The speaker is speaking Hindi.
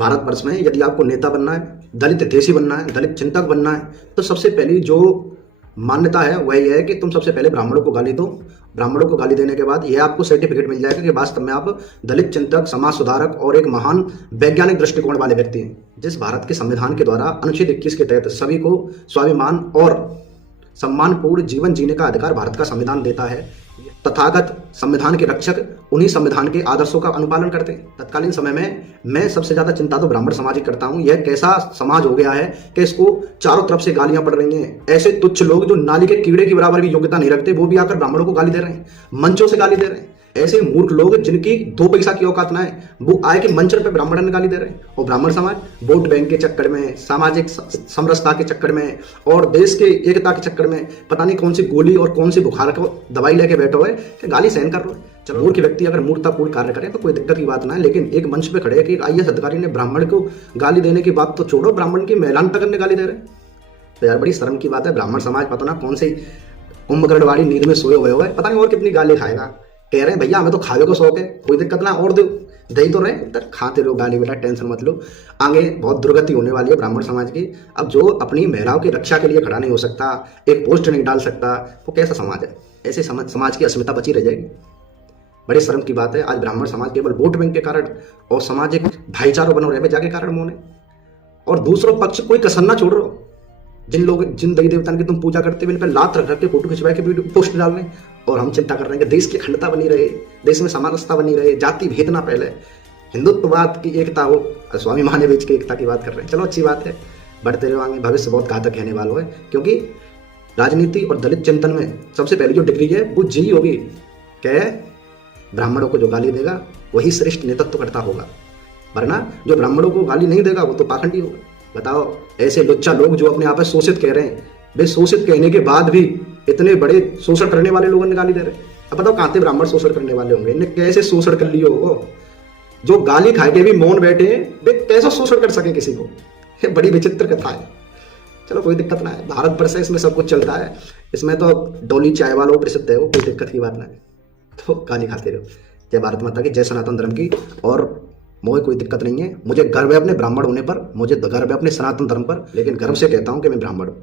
भारतवर्ष में यदि आपको नेता बनना है, दलित हितैषी बनना है, दलित चिंतक बनना है, तो सबसे पहली जो मान्यता है वह यह है कि तुम सबसे पहले ब्राह्मणों को गाली दो। ब्राह्मणों को गाली देने के बाद यह आपको सर्टिफिकेट मिल जाएगा कि वास्तव में आप दलित चिंतक, समाज सुधारक और एक महान वैज्ञानिक दृष्टिकोण वाले व्यक्ति हैं। जिस भारत के संविधान के द्वारा अनुच्छेद 21 के तहत सभी को स्वाभिमान और सम्मानपूर्ण जीवन जीने का अधिकार भारत का संविधान देता है, तथागत संविधान के रक्षक उन्हीं संविधान के आदर्शों का अनुपालन करते हैं। तत्कालीन समय में मैं सबसे ज्यादा चिंता तो ब्राह्मण समाज की करता हूं। यह कैसा समाज हो गया है कि इसको चारों तरफ से गालियां पड़ रही हैं। ऐसे तुच्छ लोग जो नाली के कीड़े की बराबर भी योग्यता नहीं रखते, वो भी आकर ब्राह्मणों को गाली दे रहे हैं, मंचों से गाली दे रहे हैं। ऐसे मूर्ख लोग जिनकी 2 पैसा की औकात ना है, वो आए कि मंच पे ब्राह्मण ने गाली दे रहे हैं। और ब्राह्मण समाज वोट बैंक के चक्कर में, सामाजिक समरसता के चक्कर में और देश के एकता के चक्कर में पता नहीं कौन सी गोली और कौन सी बुखार को दवाई लेके बैठे हुए कि गाली सहन कर रहे हो। चलो, मूर्ख व्यक्ति अगर मूर्खतापूर्ण कार्य करे तो कोई दिक्कत की बात ना है, लेकिन एक मंच पे खड़े कि IAS अधिकारी ने ब्राह्मण को गाली देने की बात तो छोड़ो, ब्राह्मण की महिलान तक ने गाली दे रहे हैं। तो यार बड़ी शर्म की बात है। ब्राह्मण समाज पता ना कौन सी कुंभकर्णवाड़ी नींद में सोए हुए पता नहीं और कितनी गाली खाएगा। कह रहे हैं भैया हमें तो खावे को शौक है, कोई दिक्कत ना, और दो दही तो रहे, खाते रहो गाली, बेटा टेंशन मत लो। आगे बहुत दुर्गति होने वाली है ब्राह्मण समाज की। अब जो अपनी महिलाओं की रक्षा के लिए खड़ा नहीं हो सकता, एक पोस्ट नहीं डाल सकता, वो कैसा समाज है? ऐसे समाज की अस्मिता बची रह जाएगी। बड़ी शर्म की बात है। आज ब्राह्मण समाज केवल वोट बैंक के कारण और सामाजिक भाईचारा बनो रहे जाके कारण मोने, और दूसरों पक्ष कोई कसर ना छोड़ रहे हो। जिन देवी देवताओं की तुम पूजा करते हुए इन पर लात रख के फोटो खिंचवा के वीडियो पोस्ट डाल रहे हैं, और हम चिंता कर रहे हैं कि देश की अखंडता बनी रहे, देश में समानता बनी रहे, जाति भेद ना फैले, हिंदुत्ववाद की एकता हो, स्वाभिमान बीच की एकता की बात कर रहे हैं। चलो अच्छी बात है, बढ़ते रहो आगे, भविष्य बहुत घातक कहने वाला है। क्योंकि राजनीति और दलित चिंतन में सबसे पहली जो डिग्री है वो जी होगी कि ब्राह्मणों को जो गाली देगा वही श्रेष्ठ नेतृत्वकर्ता होगा, वरना जो ब्राह्मणों को गाली नहीं देगा वो तो पाखंडी होगा। बताओ, ऐसे लुच्चा लोग जो अपने आप में शोषित कह रहे हैं, वे शोषित कहने के बाद भी इतने बड़े शोषण करने वाले लोगों ने गाली दे रहे हैं। अब बताओ कहाँ थे ब्राह्मण शोषण करने वाले होंगे? इन्हें कैसे शोषण कर लियो हो? जो गाली खाए के भी मौन बैठे वे कैसे शोषण कर सके किसी को? ये बड़ी विचित्र कथा है। चलो कोई दिक्कत ना है, भारत वर्ष है, इसमें सब कुछ चलता है। इसमें तो डोली चाय वालों प्रसिद्ध है, वो कोई दिक्कत की बात ना है। तो गाली खाते रहो। जय भारत माता की, जय सनातन धर्म की। और मुझे कोई दिक्कत नहीं है, मुझे गर्व है अपने ब्राह्मण होने पर, मुझे गर्व है अपने सनातन धर्म पर, लेकिन गर्व से कहता हूँ कि मैं ब्राह्मण हूँ।